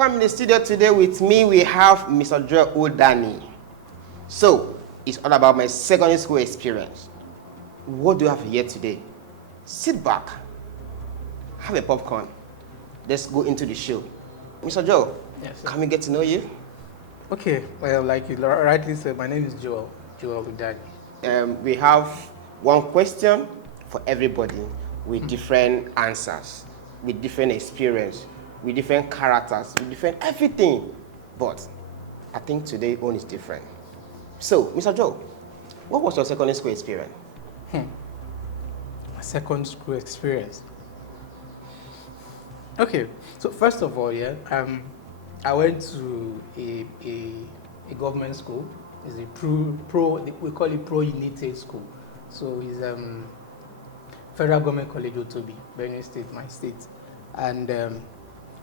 welcome in the studio today with me. We have Mr. Joe Odani. So, it's all about my secondary school experience. What do you have here today? Sit back, have a popcorn. Let's go into the show. Mr. Joe, yes, can we get to know you? Okay, well, like you rightly said, my name is Joel Odani. We have one question for everybody with different answers, with different experience, with different characters, with different everything. But I think today own is different. So, Mr. Joe, what was your secondary school experience? My secondary school experience. Okay, so first of all, I went to a government school. It's a we call it pro-unitaid school. So it's Federal Government College Otobi, Benue State, my state. And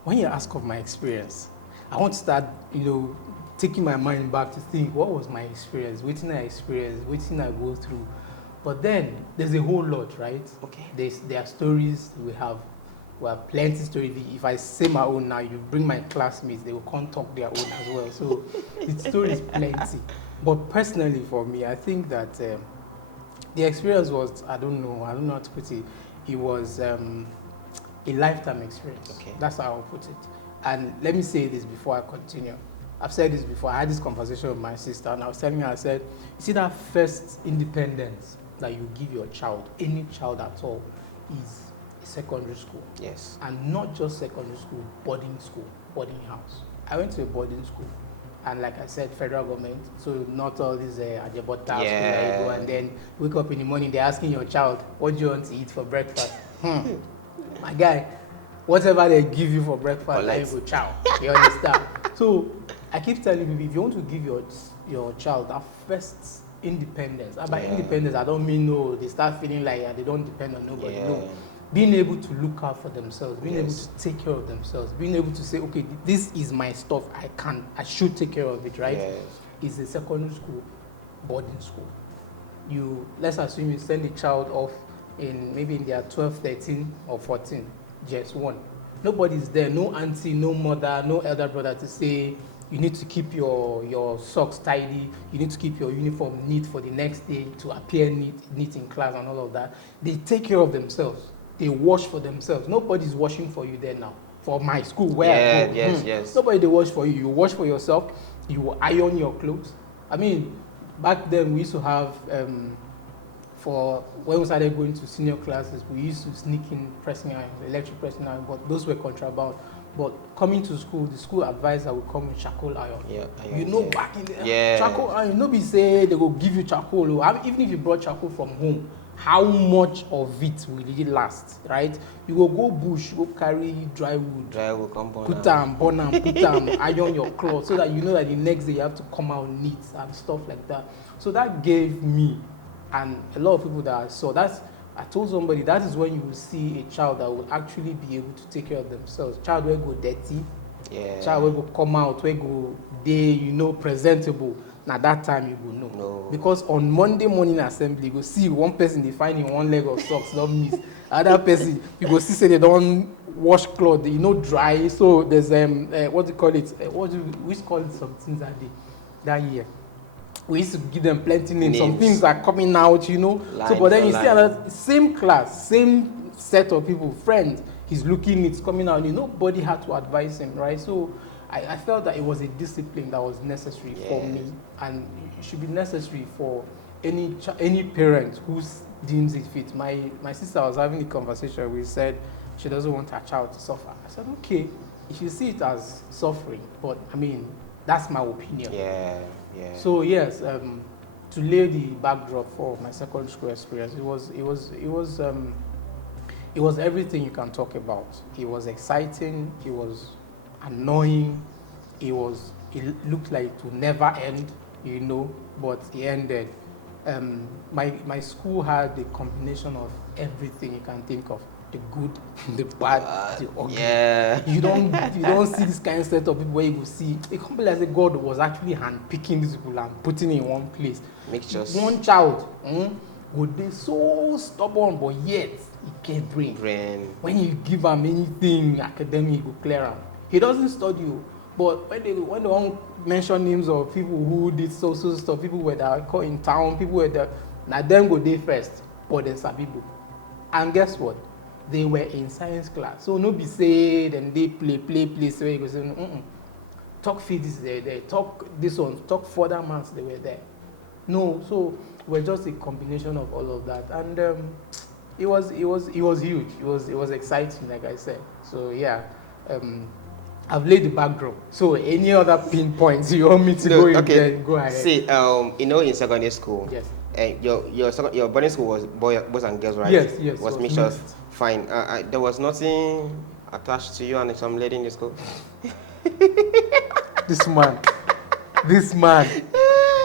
when you ask of my experience, I want to start, taking my mind back to think, what was my experience? What did I experience? What did I go through? But then there's a whole lot, right? Okay. There are stories we have plenty stories. If I say my own now, you bring my classmates, they will come talk their own as well. So the story is plenty. But personally for me, I think that the experience was, I don't know how to put it. It was a lifetime experience. Okay. That's how I'll put it. And let me say this before I continue. I've said this before. I had this conversation with my sister, and I was telling her, I said, you see that first independence that you give your child, any child at all, is secondary school. Yes. And not just secondary school, boarding house. I went to a boarding school, and like I said, federal government, so not all these Ajebota school where you go and then wake up in the morning, they're asking your child, what do you want to eat for breakfast? My guy, whatever they give you for breakfast, like you go chow. You understand? So I keep telling people, if you want to give your child that first independence, and by independence I don't mean they start feeling like they don't depend on nobody. No. Being able to look out for themselves, being able to take care of themselves, being able to say, okay, this is my stuff, I should take care of it, right? Yes. Is a secondary school, boarding school. Let's assume you send a child off maybe in their 12, 13 or 14, just one. Nobody's there, no auntie, no mother, no elder brother to say, you need to keep your socks tidy, you need to keep your uniform neat for the next day to appear neat in class and all of that. They take care of themselves. They wash for themselves. Nobody's washing for you there now. For my school, where I go, yes. nobody they wash for you. You wash for yourself. You iron your clothes. I mean, back then we used to have, for when we started going to senior classes, we used to sneak in pressing iron, electric pressing iron, but those were contraband. But coming to school, the school advisor will come with charcoal iron. Back in the charcoal iron, nobody say they will give you charcoal. Even if you brought charcoal from home, how much of it will it last, right? You will go bush, go carry dry wood, put them, burn them, put them, iron your clothes, so that you know that the next day you have to come out neat and stuff like that. So that gave me, and a lot of people that I saw, I told somebody that is when you will see a child that will actually be able to take care of themselves. Child will go dirty, child will go come out, will go presentable. Now that time you will know. No. Because on Monday morning assembly, you go see one person they find in one leg of socks, don't miss. Other person, you go see say they don't wash clothes, dry. So there's what do you call it? We used to call it some things that year. We used to give them plenty names. Some things are coming out, So but then you see another same class, same set of people, friends, he's looking, it's coming out, nobody had to advise him, right? So I felt that it was a discipline that was necessary for me, and it should be necessary for any parent who deems it fit. My sister was having a conversation. We said she doesn't want her child to suffer. I said, okay, if you see it as suffering, but I mean, that's my opinion. So yes, to lay the backdrop for my secondary school experience, it was everything you can talk about. It was exciting. It was annoying. It looked like it would never end, but it ended. My school had a combination of everything you can think of. The good, the bad, the ugly. You don't see this kind of set of people where you will see a company like that God was actually handpicking these people and putting in one place. Mixtures. One child would be so stubborn, but yet he can't bring. Brain. When you give him anything academic, he will clear him. He doesn't study you. But when they want mention names of people who did so stuff, people were that caught in town, people were that, now them go day first, but then sabi book. And guess what? They were in science class. So no be say then they play, so you go say, talk physics there, talk this one, talk further maths, they were there. No, so we're just a combination of all of that. And it was huge. It was exciting, like I said. So yeah. I've laid the backdrop. So any other pinpoints you want me to go in there, go ahead. See, in secondary school, yes. Your boarding school was boys and girls, right? Yes. Was mixed. Fine. There was nothing attached to you and some lady in the school. This man.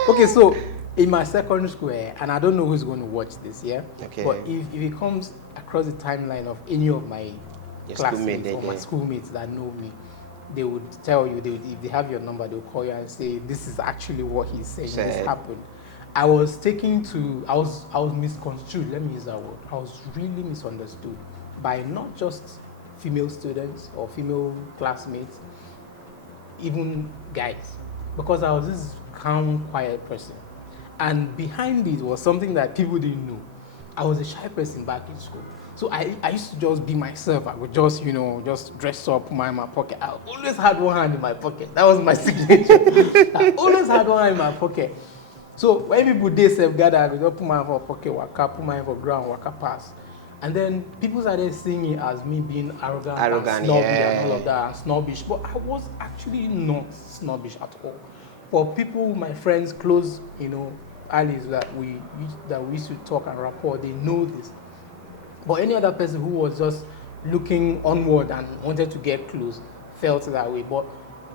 Okay, so in my secondary school, and I don't know who's going to watch this, yeah. Okay. But if it comes across the timeline of any of my classmates or my schoolmates that know me, they would tell you, if they have your number, they'll call you and say, this is actually what he's saying, this happened. I was misconstrued, let me use that word. I was really misunderstood by not just female students or female classmates, even guys, because I was this calm, quiet person. And behind it was something that people didn't know. I was a shy person back in school. So I used to just be myself. I would just, just dress up, put my hand in my pocket. I always had one hand in my pocket. That was my signature. I always had one hand in my pocket. So when people did self-gather, I would just put my hand in my pocket, waka, put my hand for ground, waka pass. And then people started seeing it as me being arrogant and snobby and all of that, and snobbish. But I was actually not snobbish at all. For people, my friends, close, allies that we used to talk and rapport, they know this. But any other person who was just looking onward and wanted to get close felt that way. But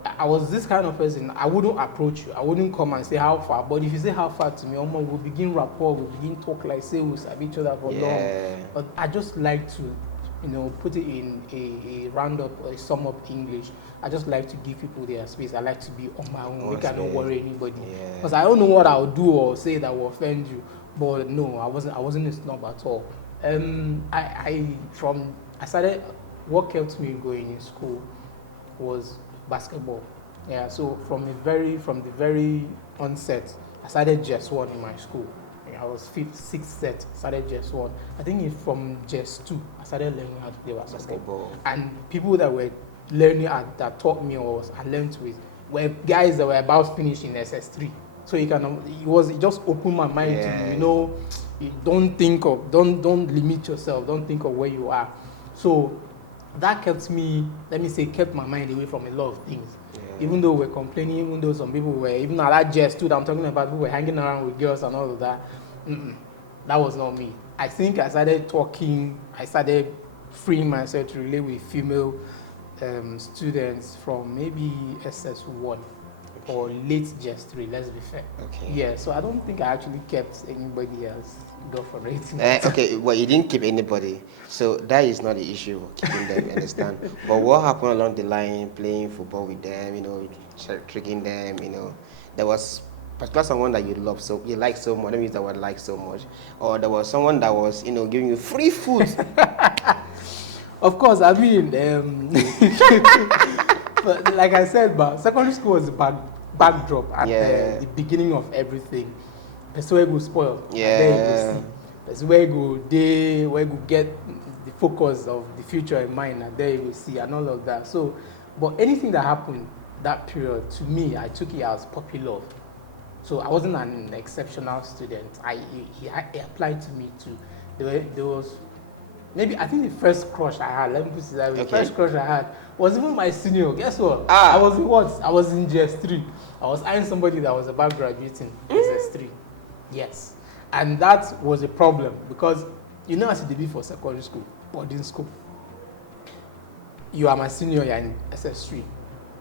I was this kind of person. I wouldn't approach you. I wouldn't come and say how far. But if you say how far to me, we'll begin rapport. We'll begin talk like say we'll sabi each other for long. But I just like to, put it in a roundup or a sum up English. I just like to give people their space. I like to be on my own. We cannot worry anybody. Because I don't know what I'll do or say that will offend you. But no, I wasn't a snob at all. What kept me going in school was basketball. Yeah, so from the very onset, I started JS1 in my school. I was 5th, 6th set, started JS1. I think from JS2, I started learning how to play basketball. And people that were learning that taught me or I learned with were guys that were about finishing SS3. So it just opened my mind to, don't limit yourself. Don't think of where you are. So that kept my mind away from a lot of things. Even though we're complaining, even though some people were, even at that JS2 that I'm talking about, people were hanging around with girls and all of that. That was not me. I think I started freeing myself to relate with female students from maybe SS1 or late JS3, let's be fair. Okay. Yeah, so I don't think I actually kept anybody else girlfriend. Okay, well, you didn't keep anybody, so that is not the issue, keeping them, understand? But what happened along the line, playing football with them, tricking them, there was particular someone that you liked so much, let me use the word like so much, or there was someone that was, giving you free food. Of course, I mean, but like I said, but secondary school was a backdrop at the beginning of everything. That's where you spoil. Yeah. That's where you get the focus of the future in mind, and there you will see and all of that. So, but anything that happened that period, to me, I took it as puppy love. So I wasn't an exceptional student. He applied to me too. There was maybe, I think the first crush I had, let me put it that way, the first crush I had was even my senior. Guess what? I was in JS3. I was eyeing somebody that was about graduating JS3. Yes. And that was a problem because as it did for secondary school, boarding school. You are my senior, you're in SS3.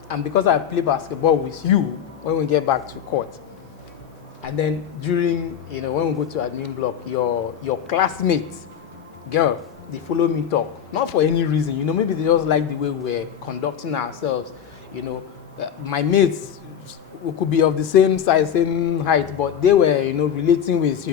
And because I play basketball with you when we get back to court, and then during, when we go to admin block, your classmates, girl, they follow me talk. Not for any reason, maybe they just like the way we're conducting ourselves. My mates who could be of the same size, same height, but they were, relating with,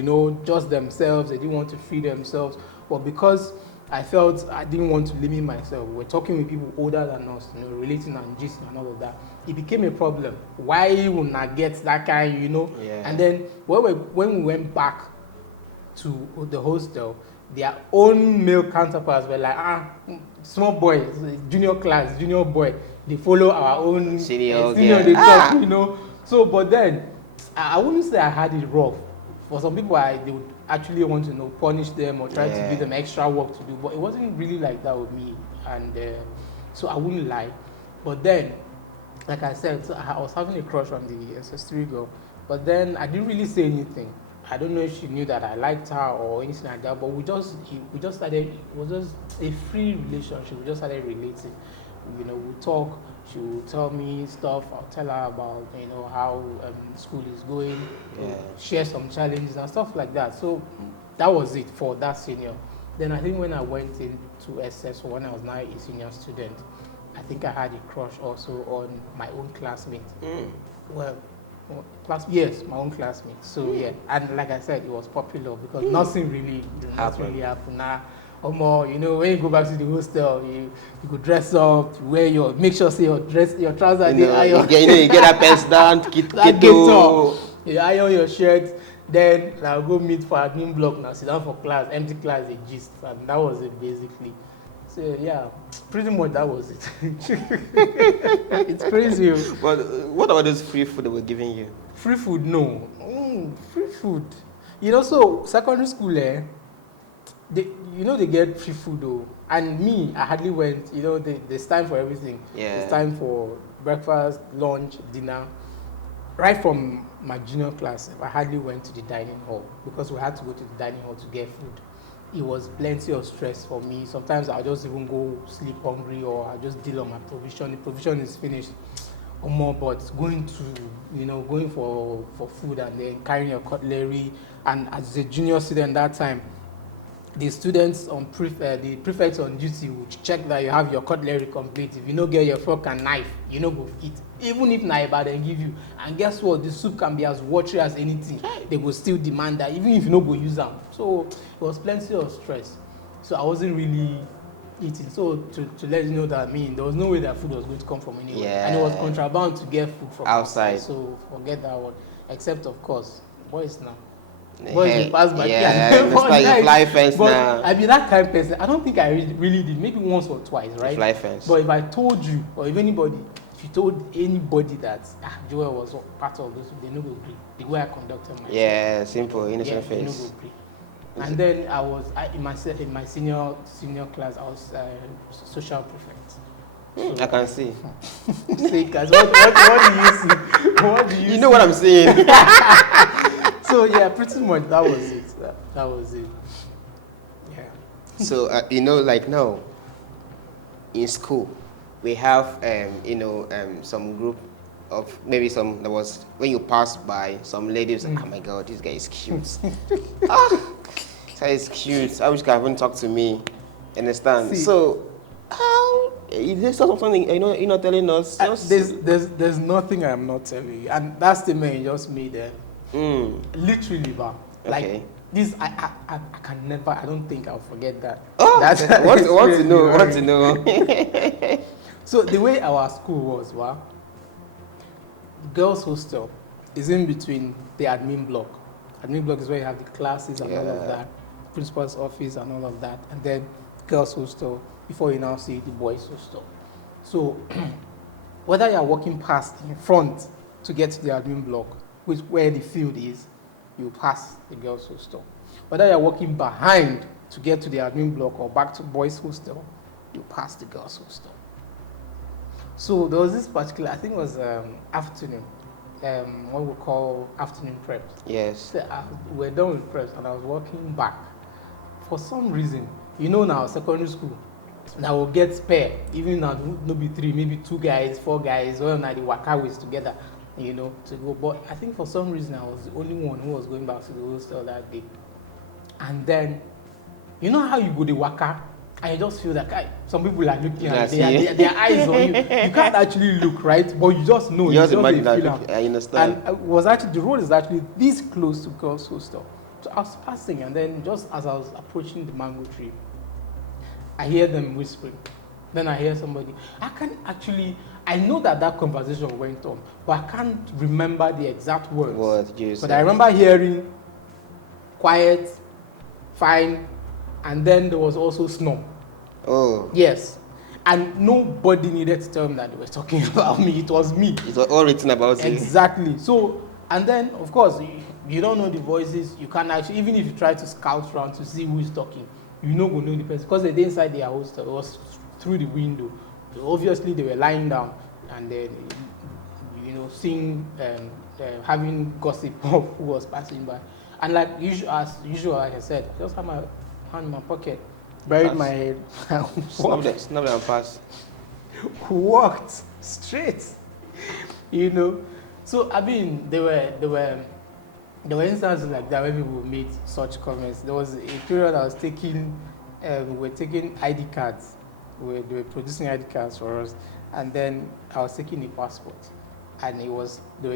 just themselves. They didn't want to free themselves. But because I felt I didn't want to limit myself. We were talking with people older than us, relating and gisting and all of that. It became a problem. Why would not get that kind, Yeah. And then when we went back to the hostel, their own male counterparts were like, small boy, junior class, junior boy. They follow our own Senior, they talk, So, but then, I wouldn't say I had it rough. For some people, they would actually want to punish them or try to give them extra work to do. But it wasn't really like that with me. And so I wouldn't lie. But then, like I said, so I was having a crush on the SS3 girl. But then I didn't really say anything. I don't know if she knew that I liked her or anything like that. But we just started, it was just a free relationship. We just started relating. We talk. She will tell me stuff. I'll tell her about how school is going. Share some challenges and stuff like that. So that was it for that senior. Then I think when I went into SS, or when I was now a senior student, I think I had a crush also on my own classmate. Well, my own classmate. So yeah, and like I said, it was popular because nothing really happened. Or when you go back to the hostel, you could dress up, make sure say your trousers you get that pants down, you iron your shirt, then I'll go meet for admin block now, sit down for class, empty class, a gist, and that was it basically. So yeah, pretty much that was it. It's crazy. But what about those free food they were giving you? Free food, no. Free food. So secondary school, they get free food though. And me, I hardly went. There's time for everything. Yeah. There's time for breakfast, lunch, dinner. Right from my junior class, I hardly went to the dining hall because we had to go to the dining hall to get food. It was plenty of stress for me. Sometimes I'll just even go sleep hungry or I'll just deal on my provision. The provision is finished or more, but going for food and then carrying your cutlery. And as a junior student that time, the students the prefects on duty will check that you have your cutlery complete. If you don't get your fork and knife, you no go eat. Even if na they give you. And guess what? The soup can be as watery as anything. They will still demand that, even if you no go use them. So it was plenty of stress. So I wasn't really eating. So to let you know that there was no way that food was going to come from anywhere. Yeah. And it was contraband to get food from outside. So forget that one. Except of course, boys now. Boys pass by fly fence now. I be that kind of person. I don't think I really did. Maybe once or twice, right? Fly fence. But if I told you, or if you told anybody that Joel was part of this, they no go agree. The way I conducted myself. Yeah, simple, innocent face. They no go agree. And then in my senior class, I was social prefect. I can see. See, guys, what do you see? What do you see? Know what I'm saying? So yeah, pretty much that was it. That was it. Yeah. So like now, in school, we have some group of maybe some there was when you pass by some ladies like, oh my god, this guy is cute. This guy is cute. I wish you haven't talked to me. Understand? See, so how is there something you're not telling us? There's nothing I'm not telling you, and that statement you just made there. Literally, but like okay. This, I can never. I don't think I'll forget that. Oh, That's want to know. Want to know. So the way our school was, girls' hostel is in between the admin block. Admin block is where you have the classes and all of that, principal's office and all of that, and then girls' hostel before you now see the boys' hostel. So whether you are walking past in front to get to the admin block, where the field is, you pass the girls' hostel. Whether you're walking behind to get to the admin block or back to boys' hostel, you pass the girls' hostel. So there was this particular, I think it was afternoon, what we call afternoon preps. Yes. So we're done with preps and I was walking back. For some reason, now secondary school, now we'll get spare, even now maybe 3, maybe 2 guys, 4 guys, all now the waka ways together. To go. But I think for some reason I was the only one who was going back to the hostel that day. And then, you know how you go the waka and you just feel that some people are looking at their eyes on you. You can't actually look, right? But you just know. You just imagine that. I understand. And the road is actually this close to girls' hostel. So I was passing, and then just as I was approaching the mango tree, I hear them whispering. Then I hear somebody. I know that conversation went on, but I can't remember the exact words. What you But said. I remember hearing quiet, fine, and then there was also snore. Oh. Yes. And nobody needed to tell me that they were talking about me. It was me. It was all written about you. Exactly. So, and then, of course, you don't know the voices. You can actually, even if you try to scout around to see who is talking, you know the person. Because they're inside their hostel, it was through the window. Obviously, they were lying down and then, seeing, having gossip of who was passing by. And as usual, like I said, I just had my hand in my pocket, buried my head, Snap them and pass. walked straight. So I mean, there were instances like that where people made such comments. There was a period I was taking, we were taking ID cards. They were producing ID cards for us, and then I was taking a passport, and they were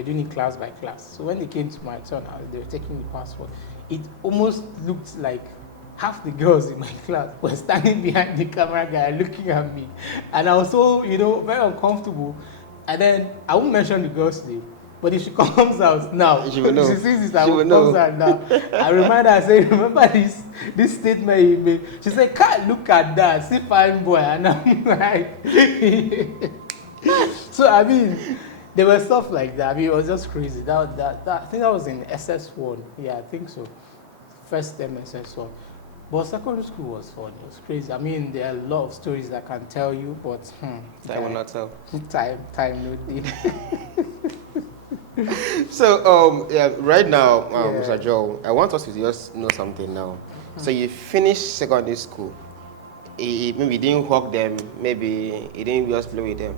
doing it class by class. So when they came to my turn, they were taking the passport. It almost looked like half the girls in my class were standing behind the camera guy looking at me, and I was so very uncomfortable. And then I won't mention the girl's name, but if she comes out now, She will know. she sees this, I will comes out now. I remind her, I say, remember this statement you made? She said, can't look at that, see fine boy. And I'm like, so I mean, there were stuff like that. I mean, it was just crazy. That I think that was in SS1. Yeah, I think so. First term SS1. But secondary school was fun. It was crazy. I mean, there are a lot of stories that I can tell you, but Time will not tell. Time no day. So right now, Mr. Joe, I want us to just know something now. So you finished secondary school. Maybe you didn't hug them. Maybe you didn't just play with them.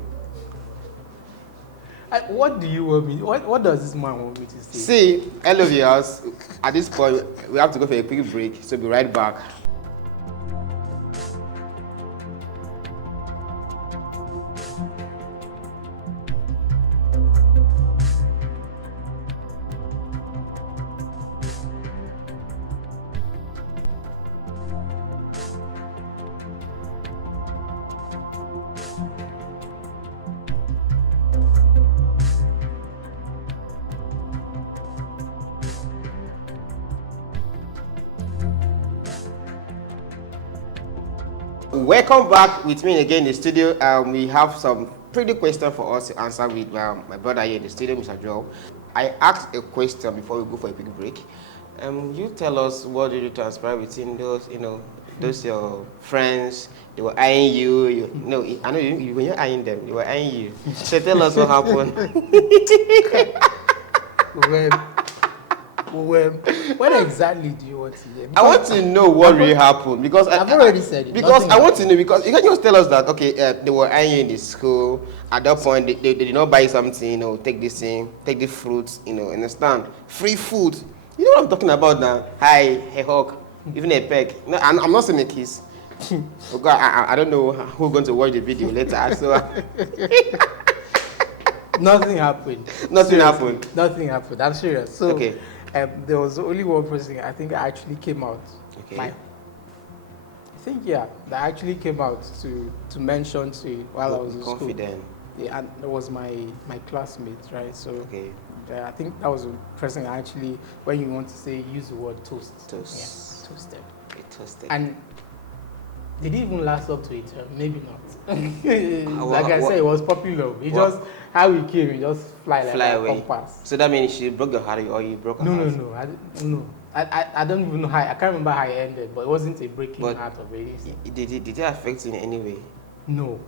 What do you want me? What does this man want me to say? See, hello viewers. At this point, we have to go for a quick break. So be right back. Welcome back with me again in the studio. We have some pretty questions for us to answer with my brother here in the studio, Mr. Joe. I asked a question before we go for a quick break. You tell us, what did you transpire between those, those your friends? They were eyeing you. I know you when you're eyeing them, they were eyeing you. So tell us what happened. Well, what exactly do you want to hear? I want to know what really happened because I've already said it. Because I want to know, because you can just tell us that they were eyeing you in the school. At that point, they did not buy something, take this thing, take the fruits, understand? Free food. You know what I'm talking about now? Hi, a hug, even a peck. No, I'm not saying a kiss. Because I don't know who's going to watch the video later. So Nothing happened. Nothing happened. Nothing happened. I'm serious. So okay. There was only one person I think actually came out. Okay. That actually came out to mention to while I was in confident. School. Yeah, and it was my classmate, right? So okay. I think that was the person actually, when you want to say, use the word toast. Toast. Yeah, toasted. Okay, toasted. And did it even last up to it? Maybe not. Like I said, it was popular. Just how he came, he just fly away. Compass. So that means she broke your heart or you broke her heart? No. I don't even know how. I can't remember how it ended, but it wasn't a breaking heart or anything. Did it affect you in any way? No.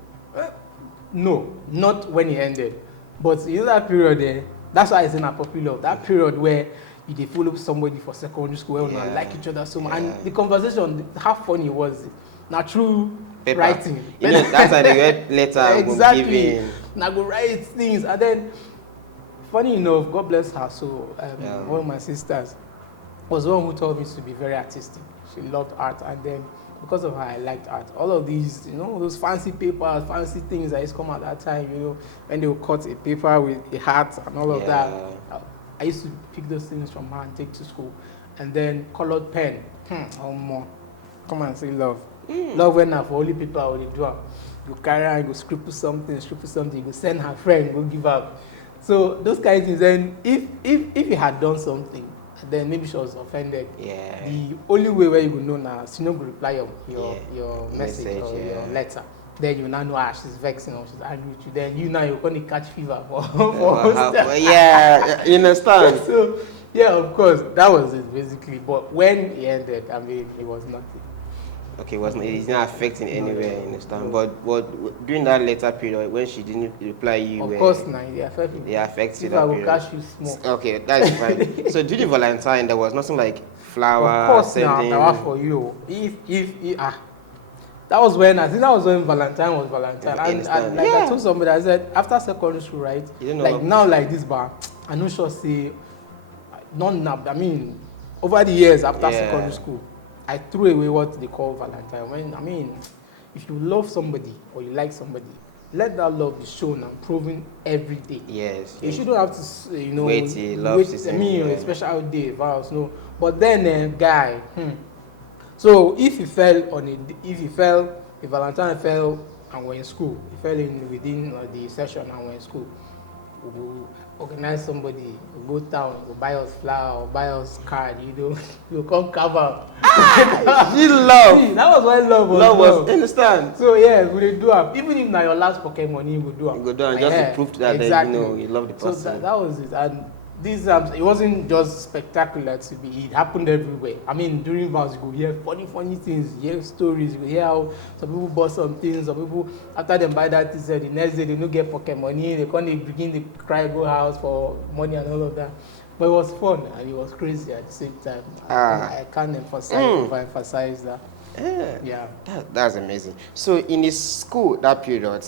No, not when it ended. But that period there, that's why it's in a popular. That period where they follow somebody for secondary school and like each other so much. And the conversation, how funny was it? Not true paper. Writing. That's how they get letter. Exactly. And I go write things. And then, funny enough, God bless her. So, one of my sisters was the one who told me to be very artistic. She loved art. And then, because of her, I liked art. All of these, those fancy papers, fancy things that used to come at that time, when they would cut a paper with a hat and all of that. I used to pick those things from her and take to school. And then colored pen. Or more. Come and say love. Love when na for only people I will do am. You carry her, you go scribble something, you go send her friend, go give up. So those kind of things. Then if you had done something, then maybe she was offended. Yeah. The only way where you will know now, she no go reply your message or yeah. your letter. Then you now know she's vexing or she's angry with you. Then you now you're going to catch fever for yeah, you understand? So yeah, of course, that was it basically. But when it ended, I mean, it was nothing. Okay, it's not affecting anywhere, you understand? No. But during that later period, when she didn't reply you, Of course, now they affect you if I that will period. catch you small. Okay, that's fine. So during Valentine, there was nothing like flower Of course, sending. now that was for you. If that was when Valentine was Valentine. I understand. And like I told somebody, I said after secondary school, right? You don't know like what- now, like this, but I know sure say, not now. I mean, over the years after secondary school, I threw away what they call Valentine. When I mean, if you love somebody or you like somebody, let that love be shown and proven every day. Yes. You shouldn't have to, Wait till love season, a special day, vows, no. But then, guy, so if Valentine fell and we're in school, he fell in within the session and we're in school, we'll organize somebody, we'll go town, we'll buy us flower, buy us card, we'll come cover. You love. See, that was why love was. Understand? So yeah, we do have. Even if now your last pocket money, we do have. You go down just to prove that exactly. you love the person. So that was it. And this it wasn't just spectacular to be. It happened everywhere. I mean, during vows, you go hear funny things, you hear stories, you go hear how some people bought some things, some people after them buy that thing, the next day they don't get pocket money, they can't begin to cry, go house for money and all of that. But it was fun and it was crazy at the same time. I can't emphasize that. Yeah. That's amazing. So in the school that period,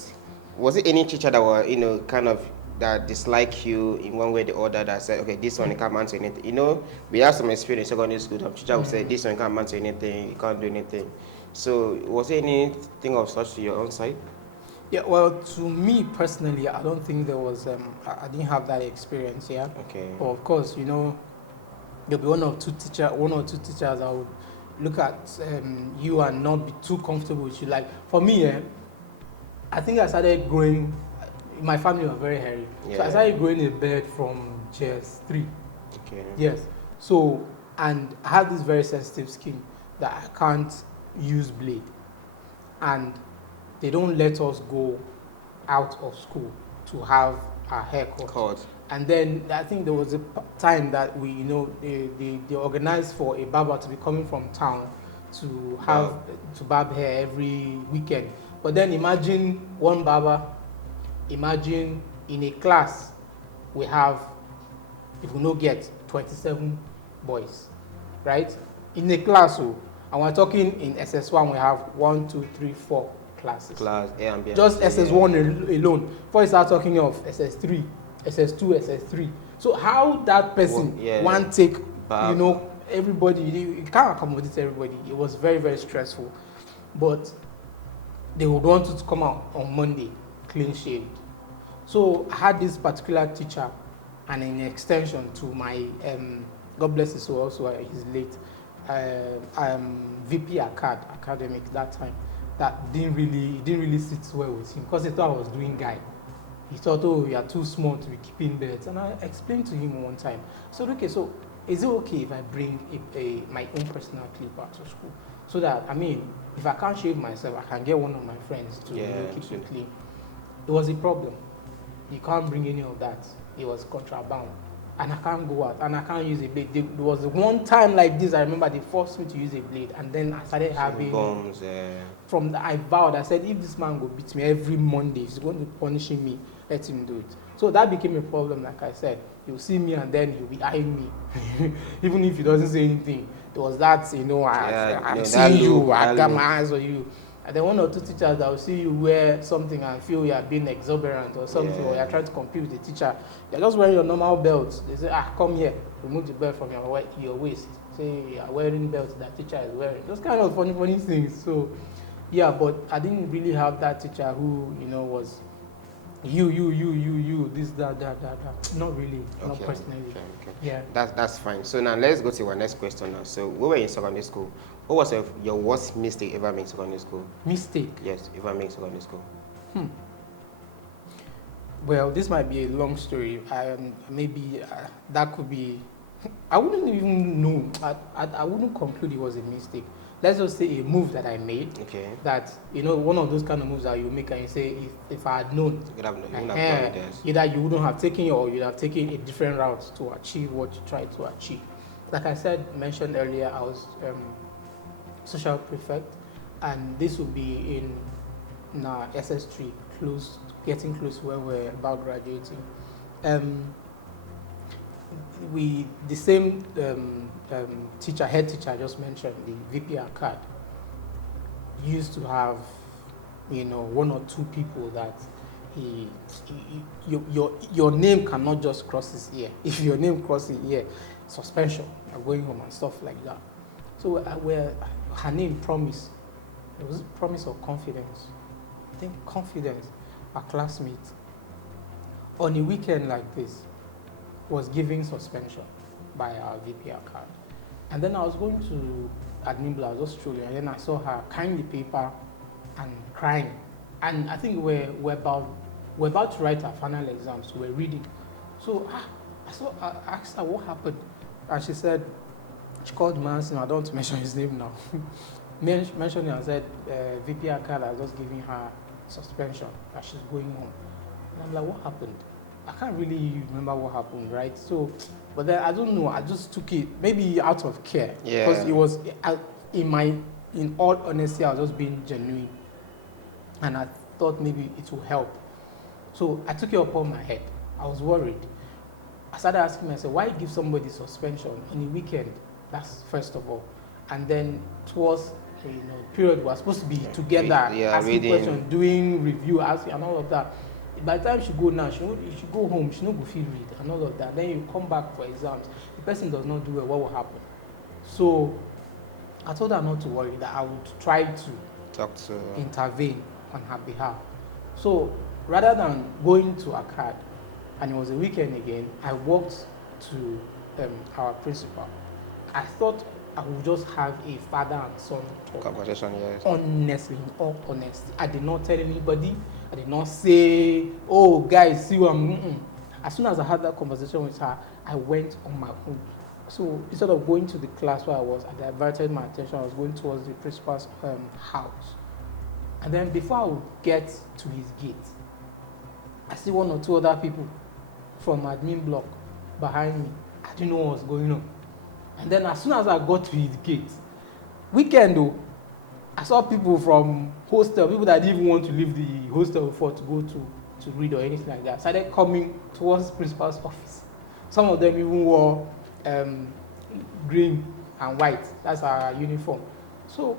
was it any teacher that were kind of that dislike you in one way or the other that said, okay, this one you can't amount to anything? We have some experience in secondary school. Some teacher would say, this one can't amount to anything, you can't do anything. So was there anything of such to your own side? Yeah, well, to me personally, I don't think there was. I didn't have that experience. Yeah. Okay. But of course, there'll be one or two teachers I would look at you and not be too comfortable with you. Like for me, I think I started growing. My family was very hairy, so I started growing a beard from GS3. Okay. Yes. So and I have this very sensitive skin that I can't use blade, and they don't let us go out of school to have our hair cut. And then I think there was a time that they organized for a barber to be coming from town to have to barb hair every weekend. But then imagine one barber, imagine in a class we have, if we no get 27 boys, right? In a class, and we're talking in SS1 we have 1, 2, 3, 4 classes. Class A and B. Just SS1 alone. Before you start talking of SS3, SS2, SS3. So how that person want take, everybody, you can't accommodate everybody. It was very, very stressful. But they would want you to come out on Monday, clean shaved. So I had this particular teacher, and in extension to my, God bless his soul, also he's late, VP academic that time. That didn't really sit well with him because he thought I was doing guy. He thought, oh, you are too small to be keeping birds. And I explained to him one time. So okay, so is it okay if I bring my own personal clipper to school? So that, if I can't shave myself, I can get one of my friends to keep it clean. It was a problem. You can't bring any of that. It was contraband. And I can't go out, and I can't use a blade. There was one time like this, I remember they forced me to use a blade, and then I started having bombs. I vowed, I said, if this man go beat me every Monday, he's going to punish me, let him do it. So that became a problem, like I said. He'll see me and then he'll be eyeing me. Even if he doesn't say anything. There was that, I'm seeing you, I got my eyes on you. And then one or two teachers that will see you wear something and feel you are being exuberant or something, or you're trying to compete with the teacher. You're just wearing your normal belt. They say, come here, remove the belt from your waist. Say you're wearing belt that teacher is wearing. Those kind of funny things. So, yeah, but I didn't really have that teacher who, was you, this, that. Not really, not Okay, personally. okay. Yeah. That's fine. So now let's go to our next question now. So we were in secondary school. What was your worst mistake ever made in secondary school? Mistake? Yes, ever made in secondary school. Well, this might be a long story. Maybe that could be. I wouldn't even know. I wouldn't conclude it was a mistake. Let's just say a move that I made. Okay. That, one of those kind of moves that you make and you say, if I had known, You wouldn't have done this. either you wouldn't have taken it or you'd have taken a different route to achieve what you tried to achieve. Like I mentioned earlier, I was social prefect, and this would be in our SS3, getting close to where we're about graduating. The same head teacher I just mentioned, the VPR card, used to have, one or two people that your name cannot just cross his ear. If your name crosses his ear, suspension, you're going home and stuff like that. So her name Promise. It was Promise or Confidence. I think Confidence, a classmate, on a weekend like this, was giving suspension by our VPR card. And then I was going to admin block, I was just strolling, and then I saw her carrying the paper and crying. And I think we're about to write our final exams, so we're reading. So I asked her what happened, and she said, she called Manson, I don't want to mention his name now. Mentioned it and said, VPR card has just given her suspension, that she's going home. And I'm like, what happened? I can't really remember what happened, right? So, but then I don't know. I just took it maybe out of care, because it was in all honesty, I was just being genuine, and I thought maybe it will help. So I took it upon my head. I was worried. I started asking myself, why give somebody suspension on a weekend? That's first of all, and then towards period we were supposed to be together, asking questions, doing review, asking, and all of that. By the time she go now, she go home, she no go feel read and all of that. Then you come back for exams. The person does not do well, what will happen? So I told her not to worry, that I would try to intervene on her behalf. So rather than going to her card, and it was a weekend again, I walked to our principal. I thought I would just have a father and son talk. Conversation, yes. Honestly, in all honesty, I did not tell anybody. I did not say, oh, guys, see what I'm... As soon as I had that conversation with her, I went on my own. So instead of going to the class where I was, I diverted my attention. I was going towards the principal's house. And then before I would get to his gate, I see one or two other people from admin block behind me. I didn't know what was going on. And then as soon as I got to his gate, weekend though, I saw people from hostel, people that didn't even want to leave the hostel before to go to read or anything like that, started coming towards the principal's office. Some of them even wore green and white. That's our uniform. So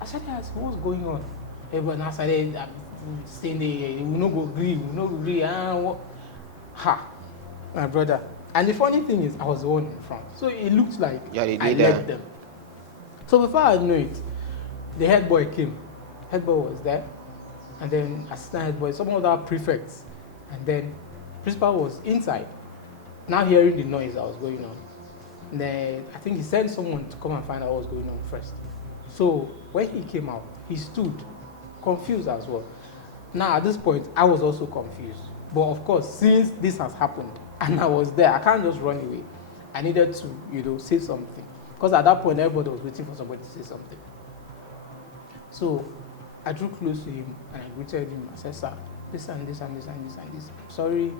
I started asking, what's going on? Everyone now started saying, we no go green, we no go green. My brother. And the funny thing is, I was the one in front. So it looked like I led them. So before I knew it, the head boy came. Head boy was there. And then assistant head boy, some other prefects. And then principal was inside, now hearing the noise that was going on. And then I think he sent someone to come and find out what was going on first. So when he came out, he stood confused as well. Now at this point, I was also confused. But of course, since this has happened, and I was there, I can't just run away. I needed to, say something. Because at that point, everybody was waiting for somebody to say something. So I drew close to him and I greeted him. I said, sir, this and this and this and this and this. Sorry.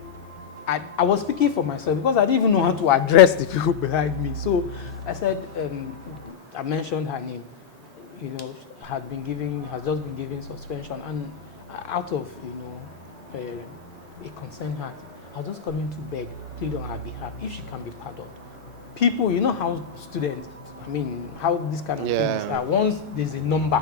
I was speaking for myself because I didn't even know how to address the people behind me. So I said, I mentioned her name. Has just been given suspension. And out of, a concerned heart, I was just coming to beg, plead on her behalf, if she can be pardoned. People, how students, how this kind of things are. Once there's a number,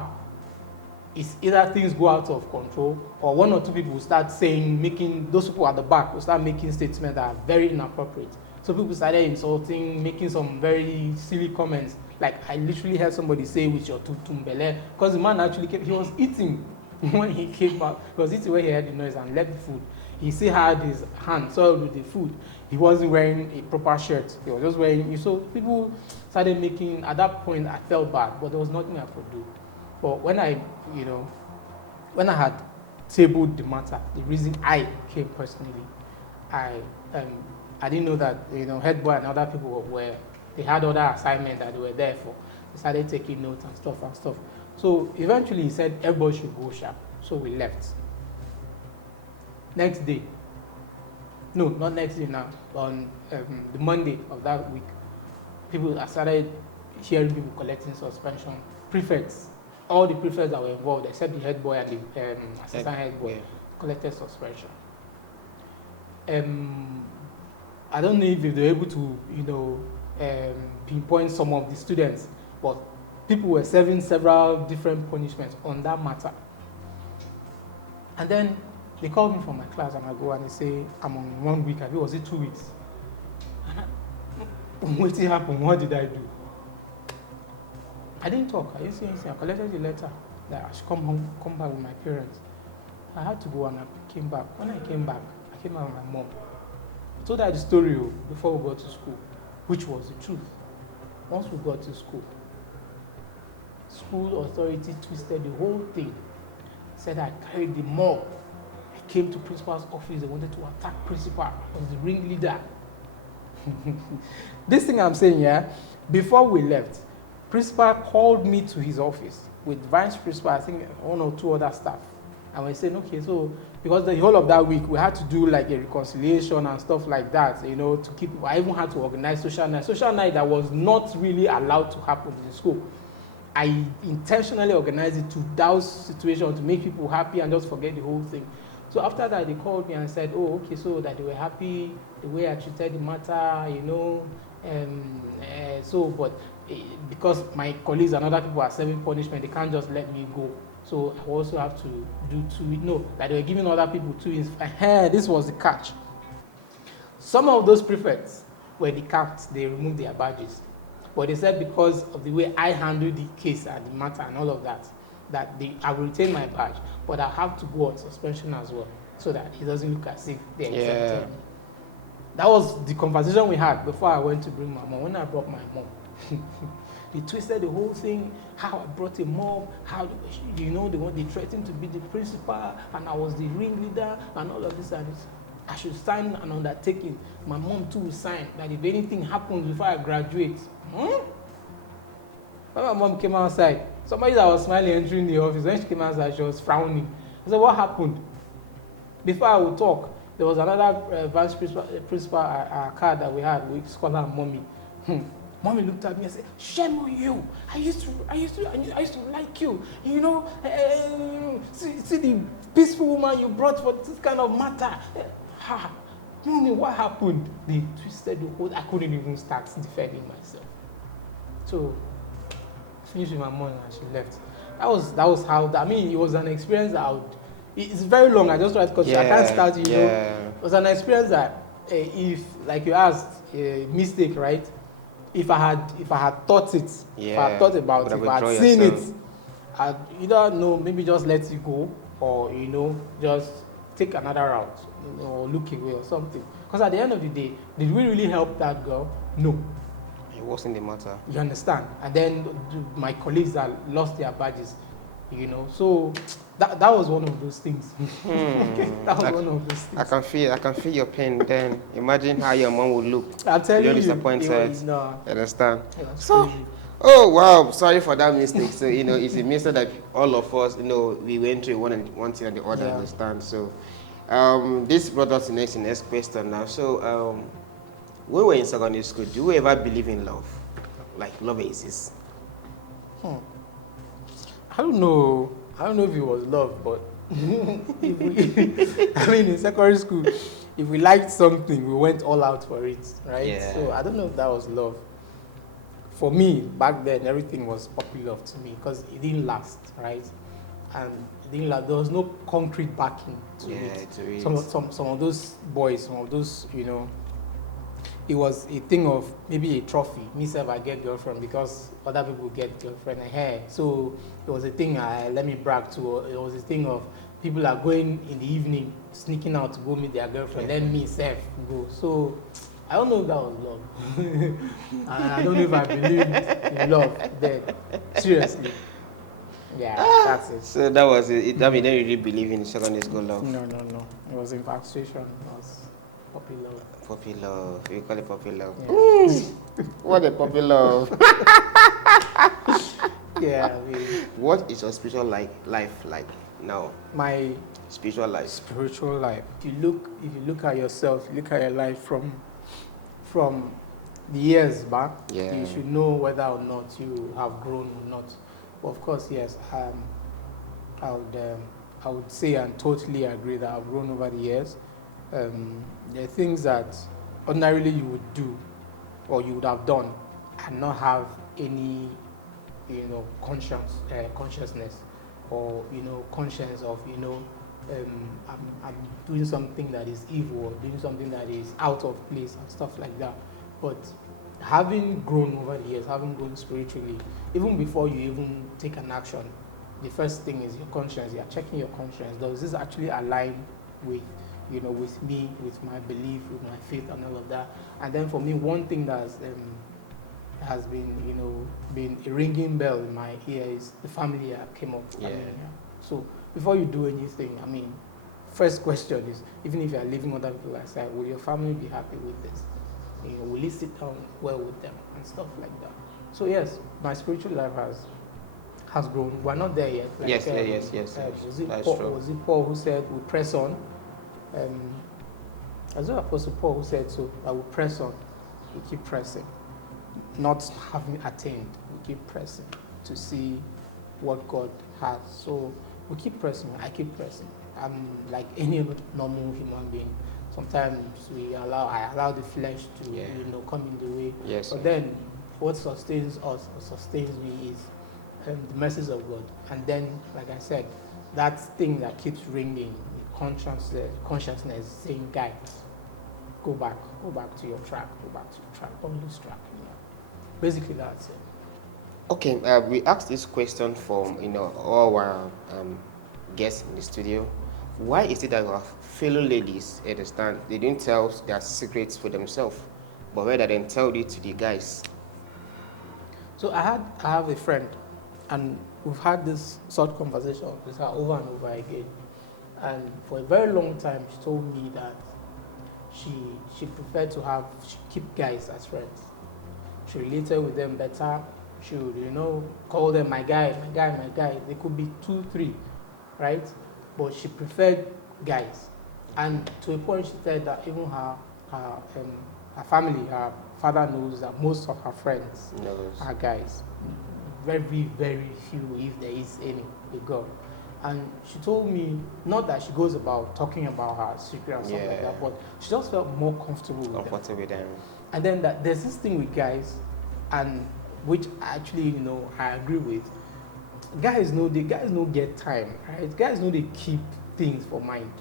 it's either things go out of control, or one or two people will start those people at the back will start making statements that are very inappropriate. So people started insulting, making some very silly comments. Like I literally heard somebody say, with your tutumbele, because the man actually he was eating when he came back. He was eating when he heard the noise and left the food. he still had his hand soiled with the food. He wasn't wearing a proper shirt. He was just wearing. So people started making. At that point, I felt bad, but there was nothing I could do. But when when I had tabled the matter, the reason I came personally, I I didn't know that head boy and other people were they had other assignments that they were there for. They started taking notes and stuff. So eventually he said everybody should go sharp. So we left. Next day, no, not next day now, on the Monday of that week, I started hearing people collecting suspension. Prefects, all the prefects that were involved, except the head boy and the assistant head boy, collected suspension. I don't know if they were able to, pinpoint some of the students, but people were serving several different punishments on that matter. And then they called me from my class and I go and they say, I'm on 1 week, I think was it 2 weeks? And what happened? What did I do? I didn't talk, I didn't say anything. I collected the letter that I should come back with my parents. I had to go and I came back. When I came back, I came out with my mom. I told her the story before we got to school, which was the truth. Once we got to school authority twisted the whole thing. Said I carried the mob. I came to principal's office. They wanted to attack principal. I was the ringleader. This thing I'm saying, before we left, principal called me to his office with vice principal, I think 1 or 2 other staff. And we said, okay, so because the whole of that week we had to do like a reconciliation and stuff like that, to keep. I even had to organize social night that was not really allowed to happen in the school. I intentionally organized it to douse situation, to make people happy and just forget the whole thing. So after that, they called me and said, oh, okay, so that they were happy the way I treated the matter, but because my colleagues and other people are serving punishment, they can't just let me go. So I also have to do 2 weeks. No, that they were giving other people 2 weeks. This was the catch. Some of those prefects were decamped, they removed their badges. But they said because of the way I handled the case and the matter and all of that, I will retain my badge, but I have to go on suspension as well, so that it doesn't look as if they're exempted me. That was the conversation we had before I went to bring my mom. When I brought my mom, they twisted the whole thing, how I brought a mob, how, they threatened to be the principal, and I was the ringleader, and all of this and this. I should sign an undertaking. My mom too will sign that if anything happens before I graduate. When my mom came outside, somebody that was smiling entering the office, when she came outside, she was frowning. I said, what happened? Before I would talk, there was another vice principal card that we had. We called her Mommy. Mommy looked at me and said, shame on you. I used to like you. See the peaceful woman you brought for this kind of matter. Mommy, what happened? They twisted the whole. I couldn't even start defending myself. So I finished with my mom and she left. That was how. It was an experience that it's very long. I just tried because I can't start. It was an experience that if, like you asked, a mistake, right? If I had thought it, if I had thought about it, if I had seen it, I'd either maybe just let it go, or just take another route, or look away or something. Because at the end of the day, did we really help that girl? No. It wasn't the matter. You understand? And then my colleagues that lost their badges, so that was one of those things. That was one of those things. I can feel your pain. Then imagine how your mom would look. I'm telling you, disappointed. You understand? So, crazy. Oh wow, sorry for that mistake. So it's a mistake that all of us, we went through one thing and the other. Understand? So, this brought us to the next question now. So, when we were in secondary school, do you ever believe in love? Like love exists? I don't know if it was love, but in secondary school, if we liked something, we went all out for it, right? Yeah. So I don't know if that was love. For me, back then, everything was puppy love to me because it didn't last, right? And it didn't last. There was no concrete backing to it. Some of those boys, some of those, it was a thing of maybe a trophy. Me self, I get girlfriend because other people get girlfriend. So it was a thing. Let me brag to. It was a thing of people are going in the evening, sneaking out to go meet their girlfriend, then me self go. So I don't know if that was love. And I don't know if I believed in love then. Seriously. Yeah, that's it. So that was it. I mean, don't really believe in secondary school love. No. It was infatuation. It was puppy love. Puppy love. You call it puppy love. Yeah. What a puppy love. Yeah. What is your spiritual life like now? My Spiritual life. spiritual life. If you look at yourself, look at your life from the years back, Yeah. you should know whether or not you have grown or not. But of course, yes, I would say and totally agree that I've grown over the years. There are things that ordinarily you would do or you would have done and not have any, consciousness or, conscience of, I'm doing something that is evil or doing something that is out of place and stuff like that. But having grown over the years, having grown spiritually, even before you even take an action, the first thing is your conscience. You're checking your conscience. Does this actually align with, with me, with my belief, with my faith and all of that? And then for me, one thing that has been, been a ringing bell in my ear is the family I came up with. Yeah. So before you do anything, first question is, even if you are living other people aside, will your family be happy with this? Will you sit down well with them and stuff like that? So yes, my spiritual life has grown. We're not there yet. Like, Yes. Was it That's Paul, true. was it Paul who said we press on? As well, Apostle Paul who said so, that we press on, we keep pressing, not having attained, we keep pressing to see what God has. So we keep pressing. I keep pressing. I'm like any other normal human being. Sometimes I allow the flesh to come in the way. Yes. But then what sustains us or sustains me is the mercies of God. And then, like I said, that thing that keeps ringing, the consciousness saying, guy, go back to your track, don't lose track. Basically, that's it. Okay, we asked this question from all our guests in the studio. Why is it that our fellow ladies understand they didn't tell their secrets for themselves, but rather than tell it to the guys? So I have a friend, and we've had this short conversation with her over and over again. And for a very long time, she told me that she preferred to keep guys as friends. She related with them better. She would, call them my guy. They could be 2, 3, right? But she preferred guys. And to a point, she said that even her family, her father knows that most of her friends are guys. Very, very few, if there is any, a girl. And she told me, not that she goes about talking about her secret and stuff like that, but she just felt more comfortable with them. And then there's this thing with guys, and which actually, I agree with. Guys know get time, right? Guys know they keep things for mind.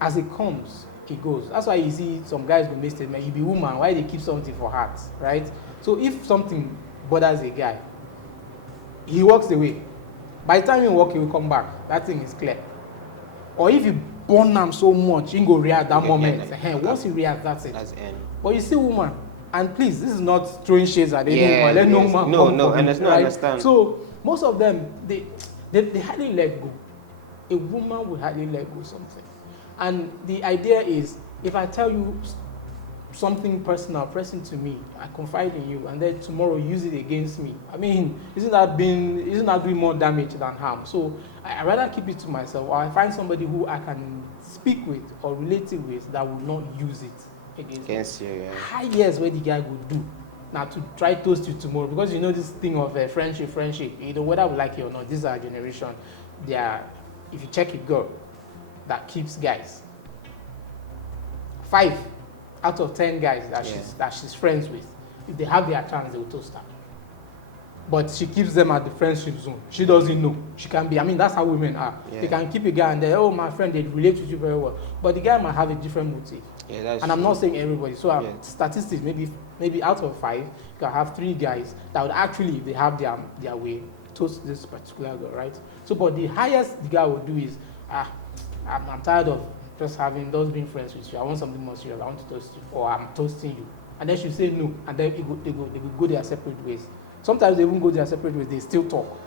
As it comes, it goes. That's why you see some guys will make statement, you be woman, why they keep something for heart, right? So if something bothers a guy, he walks away. By the time he walk, he will come back. That thing is clear. Or if you burn him so much, he go react that moment. Once he reacts, that's it. That's end. But you see woman, and please, this is not throwing shades at any woman. Let no woman come for me, right? Understand. So most of them, they hardly let go. A woman will hardly let go something. And the idea is, if I tell you something personal, pressing to me, I confide in you, and then tomorrow you use it against me. Isn't that doing more damage than harm? So I rather keep it to myself, or I find somebody who I can speak with or relate it with that will not use it against me. You, yeah. Highest where the guy would do now to try toast you tomorrow, because this thing of friendship. Whether we like it or not, this is our generation. If you check it, girl that keeps guys, 5 out of 10 guys that she's friends with, if they have their chance, they will toast her. But she keeps them at the friendship zone. She doesn't know. She can be, that's how women are. Yeah. They can keep a guy and they, my friend, they relate with you very well. But the guy might have a different motive. Yeah, that's and I'm not saying everybody. So statistics, maybe out of 5, you can have 3 guys that would actually, if they have their way, toast this particular girl, right? So, but the highest the guy would do is, I'm tired of just being friends with you. I want something more serious. I want to toast you, or I'm toasting you. And then she say no, and then they go their separate ways. Sometimes they even go their separate ways. They still talk,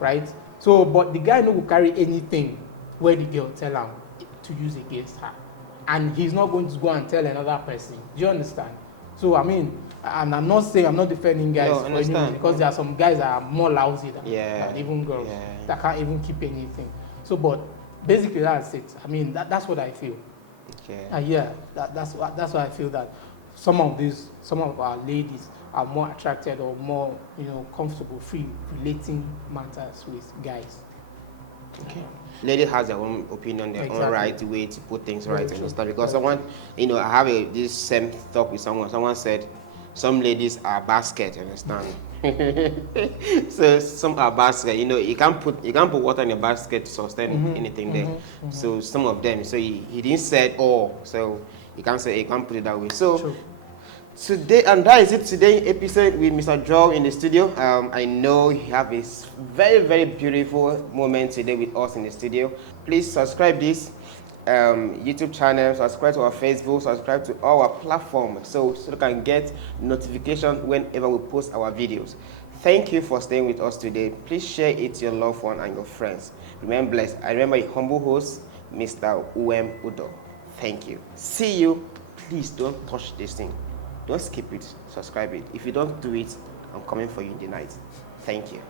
right? So, but the guy no will carry anything where the girl tell him to use against her, and he's not going to go and tell another person. Do you understand? So I mean, and I'm not saying I'm not defending guys No, for understand. anyone, because there are some guys that are more lousy than even girls Yeah. that can't even keep anything. So, but basically that's it. I mean, that's what I feel. Okay. And yeah, that's why I feel that some of our ladies are more attracted or more comfortable free relating matters with guys. Okay. Lady has their own opinion, their own right way to put things right and stuff. Because someone, I have this same talk with someone. Someone said, some ladies are basket, you understand? So some are basket. You can't put water in a basket to sustain anything there. So some of them. So he didn't say all. So you can't put it that way. So. True. Today, and that is it today episode with Mr. Joe in the studio. I know you have a very, very beautiful moment today with us in the studio. Please subscribe this YouTube channel, subscribe to our Facebook, subscribe to our platform so you can get notification whenever we post our videos. Thank you for staying with us today. Please share it to your loved one and your friends. Remain blessed. I remember your humble host, Mr. Uwem Udo. Thank you. See you. Please don't touch this thing. Don't skip it, subscribe it. If you don't do it, I'm coming for you in the night. Thank you.